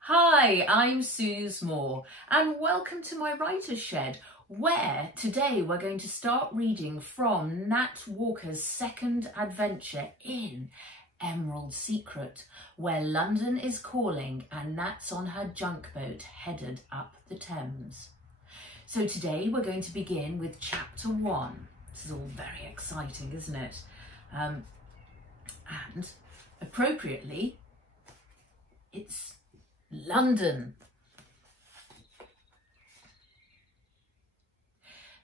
Hi, I'm Suze Moore and welcome to my writer's shed, where today we're going to start reading from Nat Walker's second adventure in Emerald Secret, where London is calling and Nat's on her junk boat headed up the Thames. So today we're going to begin with chapter 1. This is all very exciting, isn't it? And appropriately, it's London.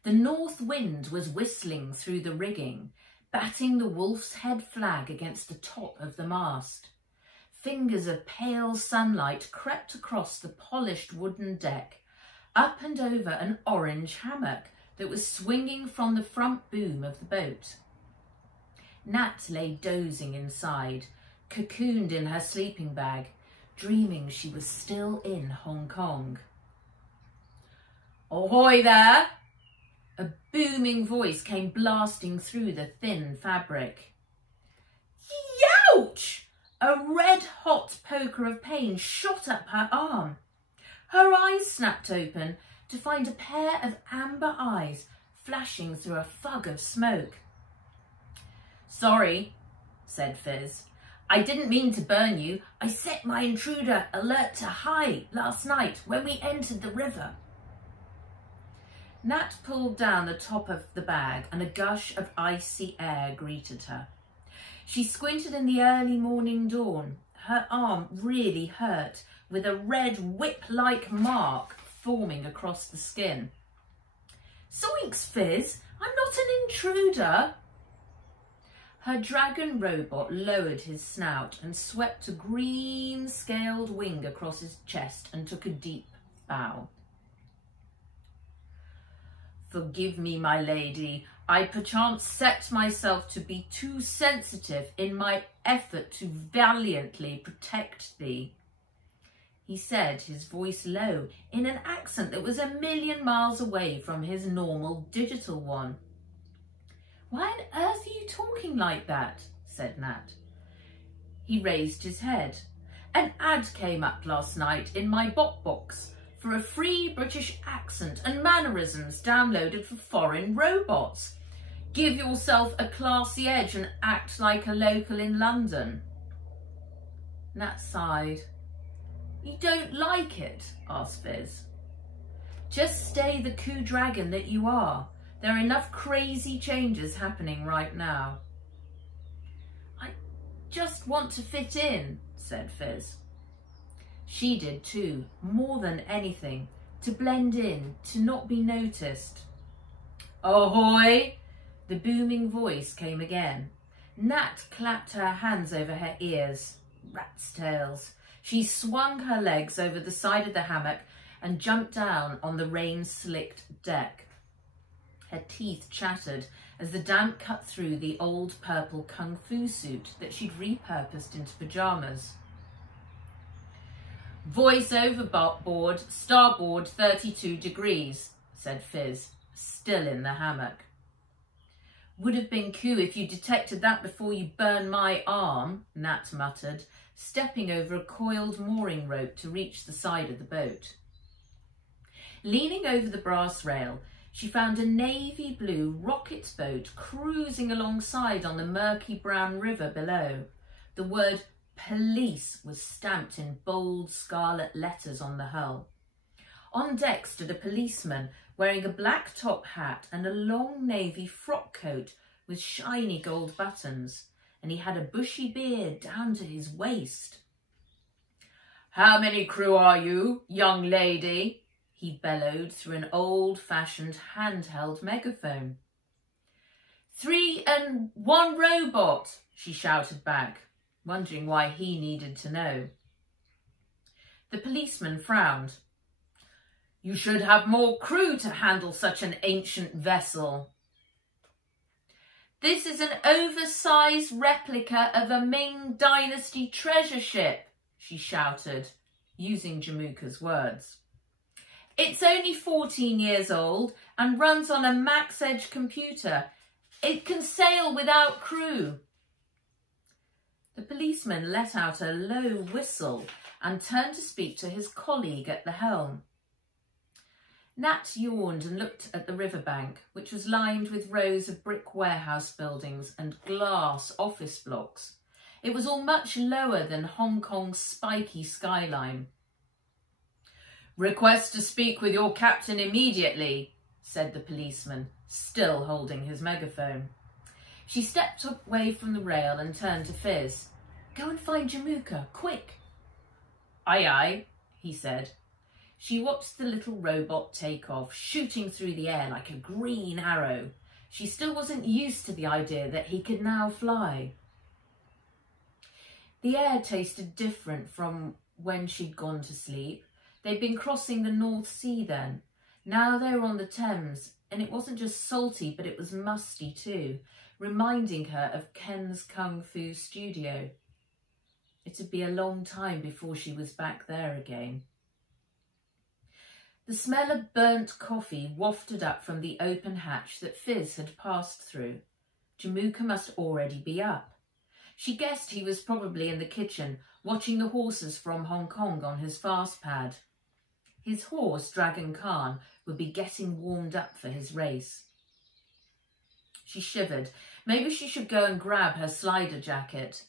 The north wind was whistling through the rigging, batting the wolf's head flag against the top of the mast. Fingers of pale sunlight crept across the polished wooden deck, up and over an orange hammock that was swinging from the front boom of the boat. Nat lay dozing inside, cocooned in her sleeping bag, dreaming she was still in Hong Kong. "Ahoy there!" A booming voice came blasting through the thin fabric. Youch! A red-hot poker of pain shot up her arm. Her eyes snapped open to find a pair of amber eyes flashing through a fog of smoke. "Sorry," said Fizz. "I didn't mean to burn you. I set my intruder alert to high last night when we entered the river." Nat pulled down the top of the bag and a gush of icy air greeted her. She squinted in the early morning dawn. Her arm really hurt, with a red whip-like mark forming across the skin. "Zoinks, Fizz, I'm not an intruder." Her dragon robot lowered his snout and swept a green scaled wing across his chest and took a deep bow. "Forgive me, my lady. I perchance set myself to be too sensitive in my effort to valiantly protect thee," he said, his voice low, in an accent that was a million miles away from his normal digital one. "Why on earth are you talking like that?" said Nat. He raised his head. "An ad came up last night in my bot box for a free British accent and mannerisms downloaded for foreign robots. Give yourself a classy edge and act like a local in London." Nat sighed. "You don't like it?" asked Fizz. "Just stay the cool dragon that you are. There are enough crazy changes happening right now." "I just want to fit in," said Fizz. She did too, more than anything, to blend in, to not be noticed. "Ahoy!" The booming voice came again. Nat clapped her hands over her ears. Rat's tails. She swung her legs over the side of the hammock and jumped down on the rain-slicked deck. Her teeth chattered as the damp cut through the old purple kung fu suit that she'd repurposed into pyjamas. "Voice over board, starboard 32 degrees, said Fizz, still in the hammock. "Would have been cool if you detected that before you burned my arm," Nat muttered, stepping over a coiled mooring rope to reach the side of the boat. Leaning over the brass rail, she found a navy blue rocket boat cruising alongside on the murky brown river below. The word "police" was stamped in bold scarlet letters on the hull. On deck stood a policeman wearing a black top hat and a long navy frock coat with shiny gold buttons, and he had a bushy beard down to his waist. "How many crew are you, young lady?" he bellowed through an old-fashioned handheld megaphone. "3 and 1 robot," she shouted back, wondering why he needed to know. The policeman frowned. "You should have more crew to handle such an ancient vessel." "This is an oversized replica of a Ming Dynasty treasure ship," she shouted, using Jamuka's words. "It's only 14 years old and runs on a Max Edge computer. It can sail without crew." The policeman let out a low whistle and turned to speak to his colleague at the helm. Nat yawned and looked at the riverbank, which was lined with rows of brick warehouse buildings and glass office blocks. It was all much lower than Hong Kong's spiky skyline. "Request to speak with your captain immediately," said the policeman, still holding his megaphone. She stepped away from the rail and turned to Fizz. "Go and find Jamuka, quick." "Aye, aye," he said. She watched the little robot take off, shooting through the air like a green arrow. She still wasn't used to the idea that he could now fly. The air tasted different from when she'd gone to sleep. They'd been crossing the North Sea then. Now they were on the Thames, and it wasn't just salty, but it was musty too, reminding her of Ken's Kung Fu studio. It'd be a long time before she was back there again. The smell of burnt coffee wafted up from the open hatch that Fizz had passed through. Jamuka must already be up. She guessed he was probably in the kitchen, watching the horses from Hong Kong on his fast pad. His horse, Dragon Khan, would be getting warmed up for his race. She shivered. Maybe she should go and grab her slider jacket.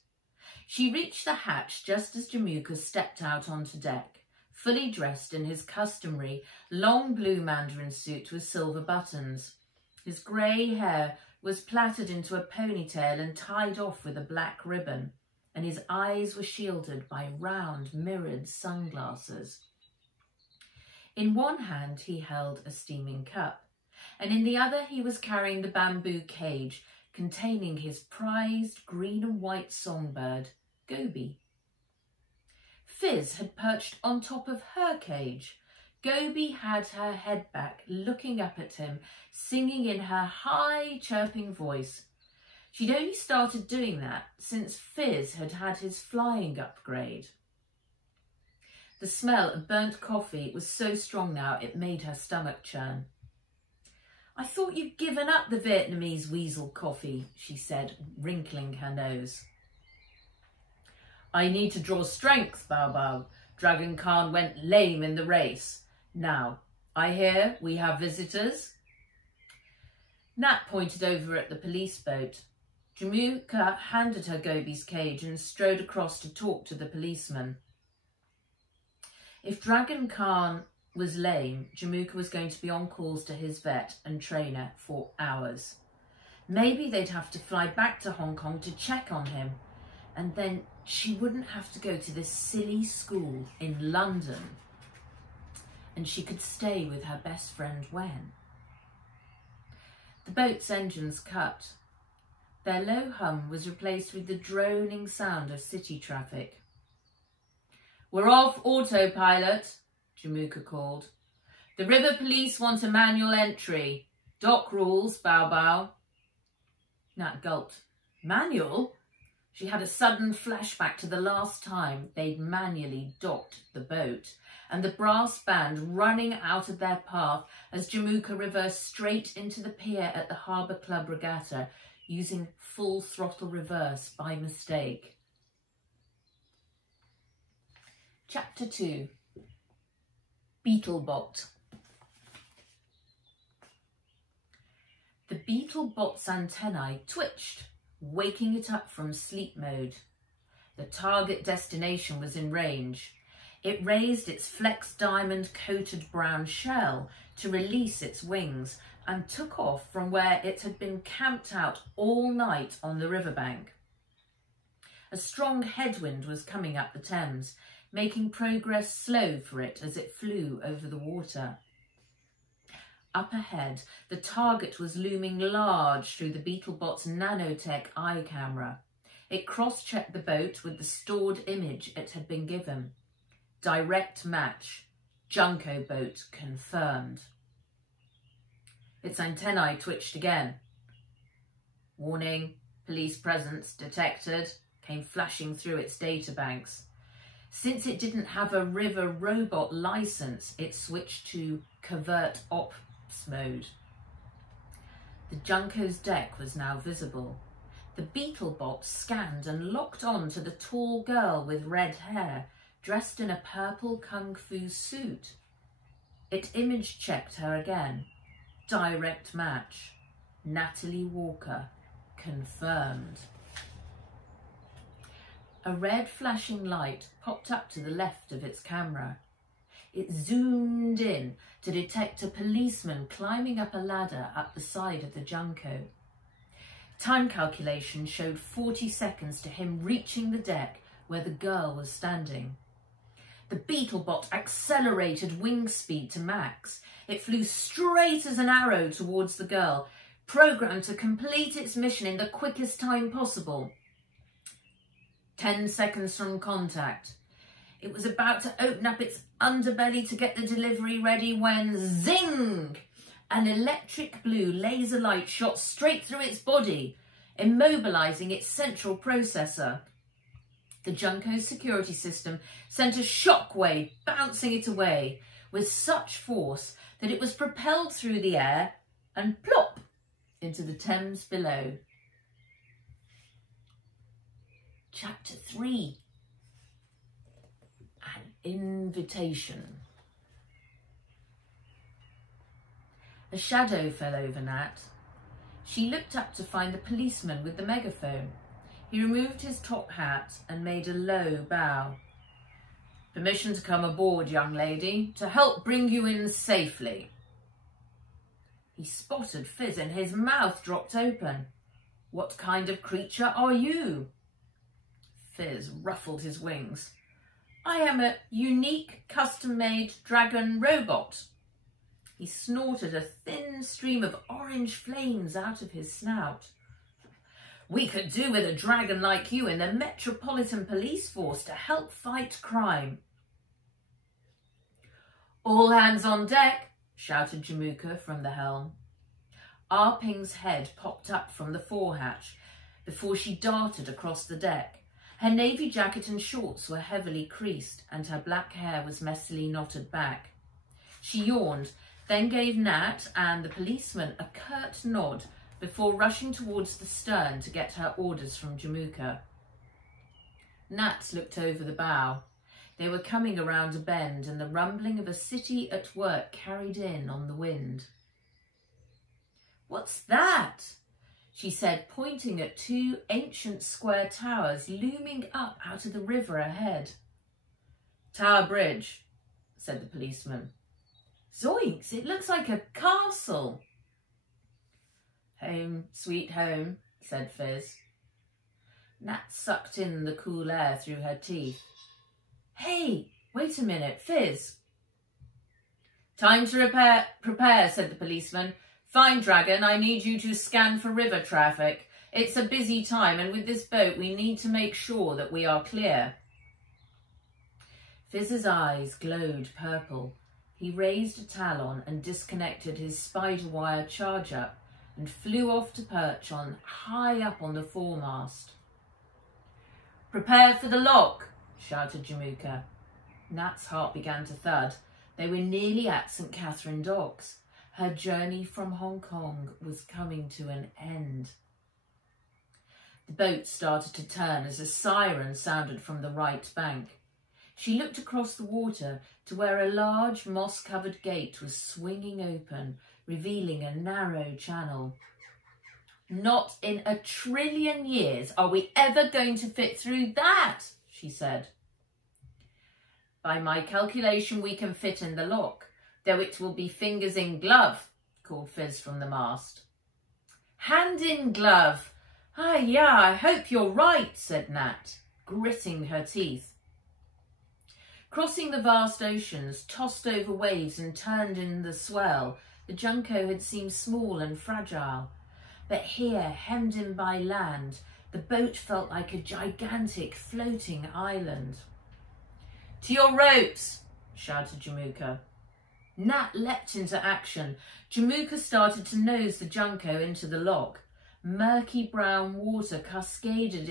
She reached the hatch just as Jamuka stepped out onto deck, fully dressed in his customary long blue mandarin suit with silver buttons. His grey hair was plaited into a ponytail and tied off with a black ribbon, and his eyes were shielded by round, mirrored sunglasses. In one hand he held a steaming cup, and in the other he was carrying the bamboo cage containing his prized green and white songbird, Goby. Fizz had perched on top of her cage. Goby had her head back, looking up at him, singing in her high, chirping voice. She'd only started doing that since Fizz had had his flying upgrade. The smell of burnt coffee was so strong now it made her stomach churn. "I thought you'd given up the Vietnamese weasel coffee," she said, wrinkling her nose. "I need to draw strength, Bao Bao. Dragon Khan went lame in the race. Now, I hear we have visitors." Nat pointed over at the police boat. Jamuka handed her Goby's cage and strode across to talk to the policeman. If Dragon Khan was lame, Jamuka was going to be on calls to his vet and trainer for hours. Maybe they'd have to fly back to Hong Kong to check on him, and then she wouldn't have to go to this silly school in London, and she could stay with her best friend Wen. The boat's engines cut. Their low hum was replaced with the droning sound of city traffic. "We're off autopilot," Jamuka called. "The river police want a manual entry. Dock rules, Bao Bao." Nat gulped. "Manual?" She had a sudden flashback to the last time they'd manually docked the boat, and the brass band running out of their path as Jamuka reversed straight into the pier at the Harbour Club Regatta, using full throttle reverse by mistake. Chapter 2. Beetlebot. The Beetlebot's antennae twitched, waking it up from sleep mode. The target destination was in range. It raised its flex diamond coated brown shell to release its wings and took off from where it had been camped out all night on the riverbank. A strong headwind was coming up the Thames, making progress slow for it as it flew over the water. Up ahead, the target was looming large through the Beetlebot's nanotech eye camera. It cross-checked the boat with the stored image it had been given. Direct match. Junko boat confirmed. Its antennae twitched again. Warning, police presence detected, came flashing through its databanks. Since it didn't have a river robot license, it switched to covert ops mode. The Junko's deck was now visible. The Beetle bot scanned and locked on to the tall girl with red hair, dressed in a purple kung fu suit. It image checked her again. Direct match. Natalie Walker. Confirmed. A red flashing light popped up to the left of its camera. It zoomed in to detect a policeman climbing up a ladder up the side of the Junco. Time calculation showed 40 seconds to him reaching the deck where the girl was standing. The Beetlebot accelerated wing speed to max. It flew straight as an arrow towards the girl, programmed to complete its mission in the quickest time possible. 10 seconds from contact. It was about to open up its underbelly to get the delivery ready when zing! An electric blue laser light shot straight through its body, immobilizing its central processor. The Junco's security system sent a shockwave bouncing it away with such force that it was propelled through the air and plop into the Thames below. Chapter 3. An invitation. A shadow fell over Nat. She looked up to find the policeman with the megaphone. He removed his top hat and made a low bow. Permission to come aboard, young lady, to help bring you in safely. He spotted Fizz and his mouth dropped open. What kind of creature are you? Fizz ruffled his wings. I am a unique, custom-made dragon robot. He snorted a thin stream of orange flames out of his snout. We could do with a dragon like you in the Metropolitan Police Force to help fight crime. All hands on deck, shouted Jamuka from the helm. Arping's head popped up from the forehatch before she darted across the deck. Her navy jacket and shorts were heavily creased and her black hair was messily knotted back. She yawned, then gave Nat and the policeman a curt nod before rushing towards the stern to get her orders from Jamuka. Nat looked over the bow. They were coming around a bend and the rumbling of a city at work carried in on the wind. What's that? She said, pointing at two ancient square towers looming up out of the river ahead. Tower Bridge, said the policeman. Zoinks, it looks like a castle. Home, sweet home, said Fizz. Nat sucked in the cool air through her teeth. Hey, wait a minute, Fizz. Time to prepare, said the policeman. Fine, Dragon, I need you to scan for river traffic. It's a busy time, and with this boat, we need to make sure that we are clear. Fizz's eyes glowed purple. He raised a talon and disconnected his spider wire charge-up and flew off to perch on high up on the foremast. Prepare for the lock, shouted Jamuka. Nat's heart began to thud. They were nearly at St. Catherine Docks. Her journey from Hong Kong was coming to an end. The boat started to turn as a siren sounded from the right bank. She looked across the water to where a large moss-covered gate was swinging open, revealing a narrow channel. Not in a trillion years are we ever going to fit through that, she said. By my calculation, we can fit in the lock, though it will be fingers in glove, called Fizz from the mast. Hand in glove. Ah, yeah, I hope you're right, said Nat, gritting her teeth. Crossing the vast oceans, tossed over waves and turned in the swell, the Junco had seemed small and fragile. But here, hemmed in by land, the boat felt like a gigantic floating island. To your ropes, shouted Jamuka. Nat leapt into action. Jamuka started to nose the Junco into the lock. Murky brown water cascaded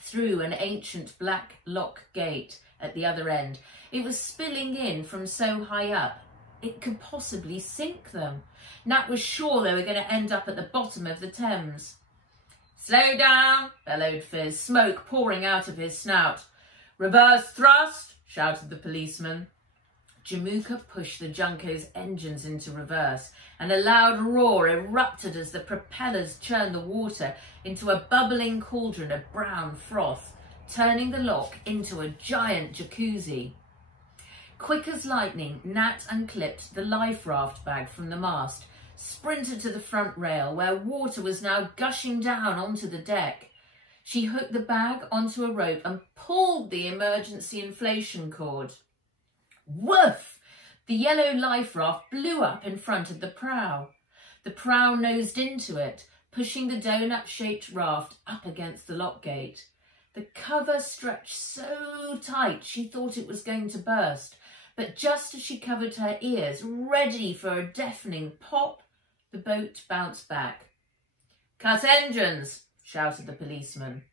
through an ancient black lock gate at the other end. It was spilling in from so high up, it could possibly sink them. Nat was sure they were going to end up at the bottom of the Thames. Slow down, bellowed Fizz, smoke pouring out of his snout. Reverse thrust, shouted the policeman. Jamuka pushed the Junco's engines into reverse, and a loud roar erupted as the propellers churned the water into a bubbling cauldron of brown froth, turning the lock into a giant jacuzzi. Quick as lightning, Nat unclipped the life raft bag from the mast, sprinted to the front rail where water was now gushing down onto the deck. She hooked the bag onto a rope and pulled the emergency inflation cord. Woof! The yellow life raft blew up in front of the prow. The prow nosed into it, pushing the donut-shaped raft up against the lock gate. The cover stretched so tight she thought it was going to burst, but just as she covered her ears, ready for a deafening pop, the boat bounced back. "Cut engines!" shouted the policeman.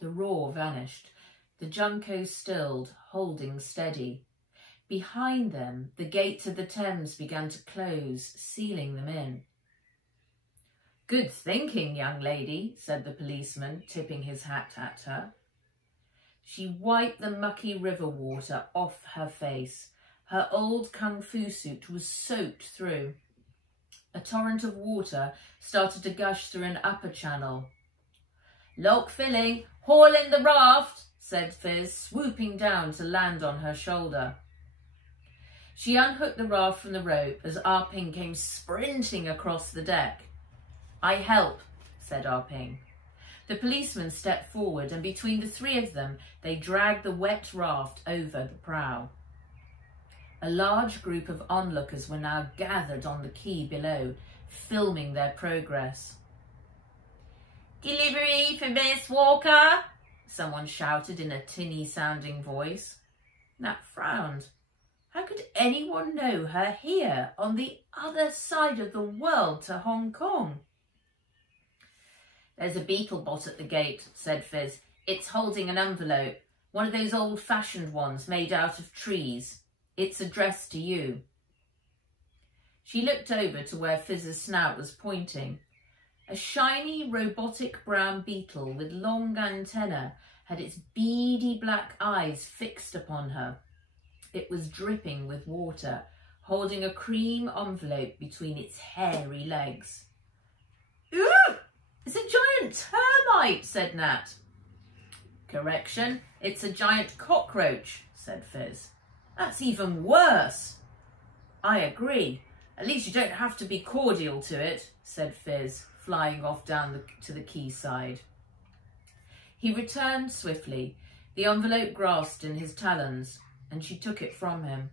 The roar vanished. The Junco stilled, holding steady. Behind them, the gates of the Thames began to close, sealing them in. "Good thinking, young lady," said the policeman, tipping his hat at her. She wiped the mucky river water off her face. Her old kung fu suit was soaked through. A torrent of water started to gush through an upper channel. "Lock filling, haul in the raft," said Fizz, swooping down to land on her shoulder. She unhooked the raft from the rope as Ah Ping came sprinting across the deck. "I help," said Ah Ping. The policeman stepped forward, and between the three of them, they dragged the wet raft over the prow. A large group of onlookers were now gathered on the quay below, filming their progress. "Delivery for Miss Walker," someone shouted in a tinny-sounding voice. Nat frowned. How could anyone know her here, on the other side of the world to Hong Kong? "There's a Beetle bot at the gate," said Fizz. "It's holding an envelope, one of those old-fashioned ones made out of trees. It's addressed to you." She looked over to where Fizz's snout was pointing. A shiny, robotic brown beetle with long antennae had its beady black eyes fixed upon her. It was dripping with water, holding a cream envelope between its hairy legs. "Ooh! It's a giant termite," said Nat. "Correction, it's a giant cockroach," said Fizz. "That's even worse." "I agree. At least you don't have to be cordial to it," said Fizz, flying off down to the quayside. He returned swiftly, the envelope grasped in his talons, and she took it from him.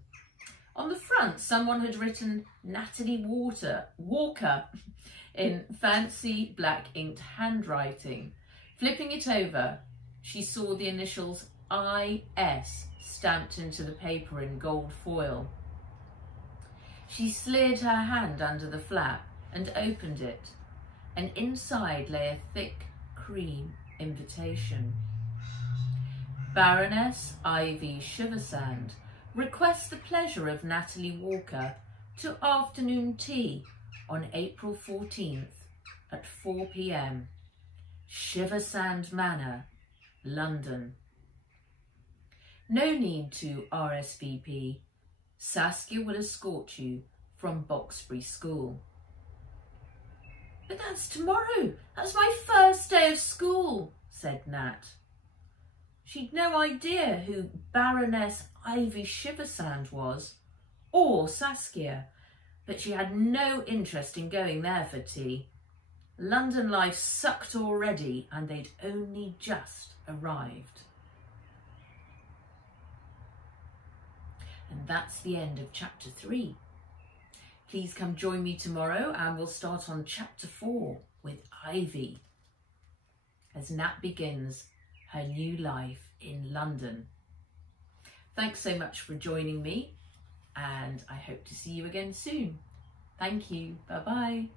On the front, someone had written Natalie Walker in fancy black inked handwriting. Flipping it over, she saw the initials I.S. stamped into the paper in gold foil. She slid her hand under the flap and opened it, and inside lay a thick cream invitation. "Baroness Ivy Shiversand requests the pleasure of Natalie Walker to afternoon tea on April 14th at 4 p.m. Shiversand Manor, London. No need to RSVP. Saskia will escort you from Boxbury School." "But that's tomorrow. That's my first day of school," said Nat. She'd no idea who Baroness Ivy Shiversand was, or Saskia, but she had no interest in going there for tea. London life sucked already, and they'd only just arrived. And that's the end of chapter 3. Please come join me tomorrow and we'll start on chapter 4 with Ivy, as Nat begins her new life in London. Thanks so much for joining me, and I hope to see you again soon. Thank you. Bye-bye.